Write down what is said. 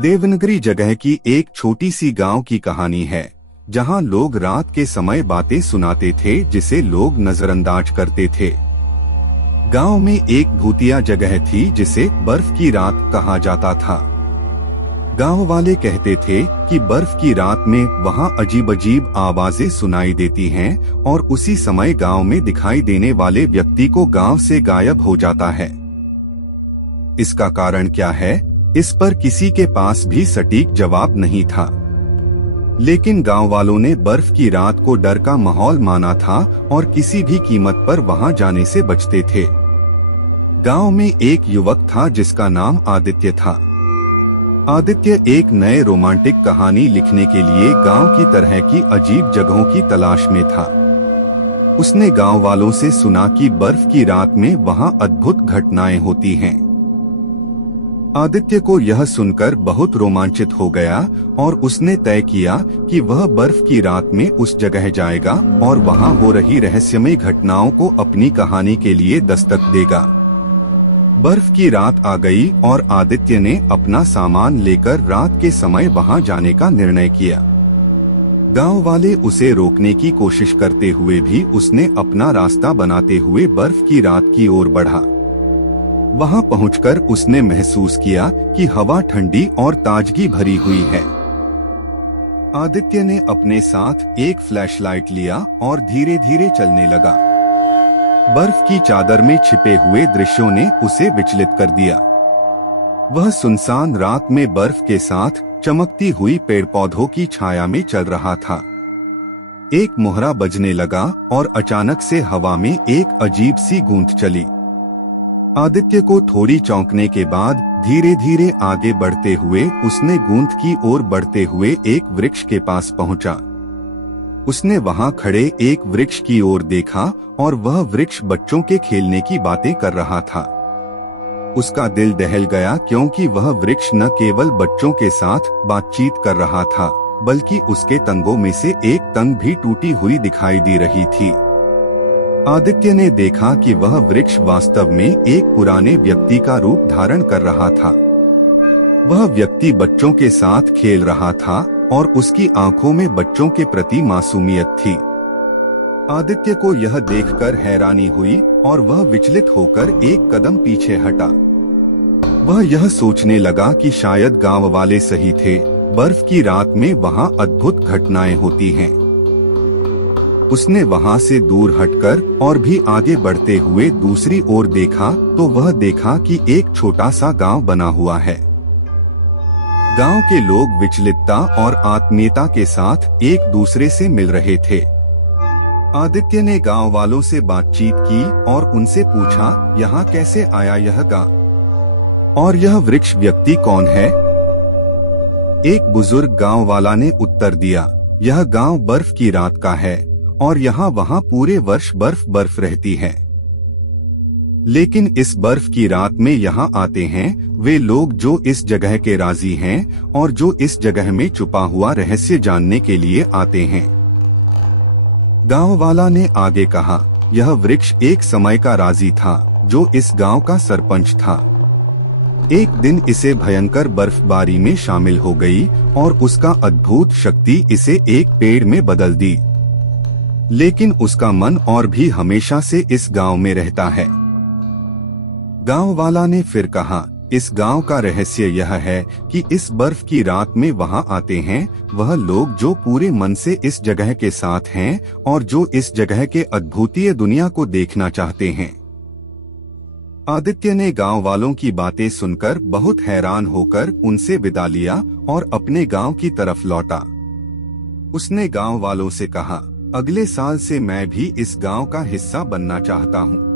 देवनागरी जगह की एक छोटी सी गांव की कहानी है, जहां लोग रात के समय बातें सुनाते थे जिसे लोग नजरअंदाज करते थे। गांव में एक भूतिया जगह थी जिसे बर्फ की रात कहा जाता था। गांव वाले कहते थे कि बर्फ की रात में वहां अजीब अजीब आवाजें सुनाई देती हैं और उसी समय गांव में दिखाई देने वाले व्यक्ति को गांव से गायब हो जाता है। इसका कारण क्या है, इस पर किसी के पास भी सटीक जवाब नहीं था। लेकिन गांव वालों ने बर्फ की रात को डर का माहौल माना था और किसी भी कीमत पर वहां जाने से बचते थे। गांव में एक युवक था जिसका नाम आदित्य था। आदित्य एक नए रोमांटिक कहानी लिखने के लिए गांव की तरह की अजीब जगहों की तलाश में था। उसने गांव वालों से सुना कि बर्फ की रात में वहां अद्भुत घटनाएं होती हैं। आदित्य को यह सुनकर बहुत रोमांचित हो गया और उसने तय किया कि वह बर्फ की रात में उस जगह जाएगा और वहां हो रही रहस्यमय घटनाओं को अपनी कहानी के लिए दस्तक देगा। बर्फ की रात आ गई और आदित्य ने अपना सामान लेकर रात के समय वहां जाने का निर्णय किया। गांव वाले उसे रोकने की कोशिश करते हुए भी उसने अपना रास्ता बनाते हुए बर्फ की रात की ओर बढ़ा। वहां पहुंचकर उसने महसूस किया कि हवा ठंडी और ताजगी भरी हुई है। आदित्य ने अपने साथ एक फ्लैशलाइट लिया और धीरे धीरे चलने लगा। बर्फ की चादर में छिपे हुए दृश्यों ने उसे विचलित कर दिया। वह सुनसान रात में बर्फ के साथ चमकती हुई पेड़ पौधों की छाया में चल रहा था। एक मोहरा बजने लगा और अचानक से हवा में एक अजीब सी गूंज चली। आदित्य को थोड़ी चौंकने के बाद धीरे धीरे आगे बढ़ते हुए उसने गूंज की ओर बढ़ते हुए एक वृक्ष के पास पहुंचा। उसने वहां खड़े एक वृक्ष की ओर देखा और वह वृक्ष बच्चों के खेलने की बातें कर रहा था। उसका दिल दहल गया क्योंकि वह वृक्ष न केवल बच्चों के साथ बातचीत कर रहा था, बल्कि उसके तंगों में से एक तंग भी टूटी हुई दिखाई दे रही थी। आदित्य ने देखा कि वह वृक्ष वास्तव में एक पुराने व्यक्ति का रूप धारण कर रहा था। वह व्यक्ति बच्चों के साथ खेल रहा था और उसकी आंखों में बच्चों के प्रति मासूमियत थी। आदित्य को यह देखकर हैरानी हुई और वह विचलित होकर एक कदम पीछे हटा। वह यह सोचने लगा कि शायद गांव वाले सही थे, बर्फ की रात में वहां अद्भुत घटनाएं होती हैं। उसने वहां से दूर हटकर और भी आगे बढ़ते हुए दूसरी ओर देखा तो वह देखा कि एक छोटा सा गांव बना हुआ है। गांव के लोग विचलितता और आत्मीयता के साथ एक दूसरे से मिल रहे थे। आदित्य ने गांव वालों से बातचीत की और उनसे पूछा, यहाँ कैसे आया यह गांव और यह वृक्ष व्यक्ति कौन है? एक बुजुर्ग गांव वाला ने उत्तर दिया, यह गांव बर्फ की रात का है और यहाँ वहाँ पूरे वर्ष बर्फ रहती है। लेकिन इस बर्फ की रात में यहाँ आते हैं वे लोग जो इस जगह के राजी हैं और जो इस जगह में छुपा हुआ रहस्य जानने के लिए आते हैं। गांव वाला ने आगे कहा, यह वृक्ष एक समय का राजी था जो इस गांव का सरपंच था। एक दिन इसे भयंकर बर्फबारी में शामिल हो गई और उसका अद्भुत शक्ति इसे एक पेड़ में बदल दी। लेकिन उसका मन और भी हमेशा से इस गांव में रहता है। गांव वाला ने फिर कहा, इस गांव का रहस्य यह है कि इस बर्फ की रात में वहां आते हैं वह लोग जो पूरे मन से इस जगह के साथ हैं और जो इस जगह के अद्भुतीय दुनिया को देखना चाहते हैं। आदित्य ने गांव वालों की बातें सुनकर बहुत हैरान होकर उनसे विदा लिया और अपने गांव की तरफ लौटा। उसने गांव वालों से कहा, अगले साल से मैं भी इस गांव का हिस्सा बनना चाहता हूँ।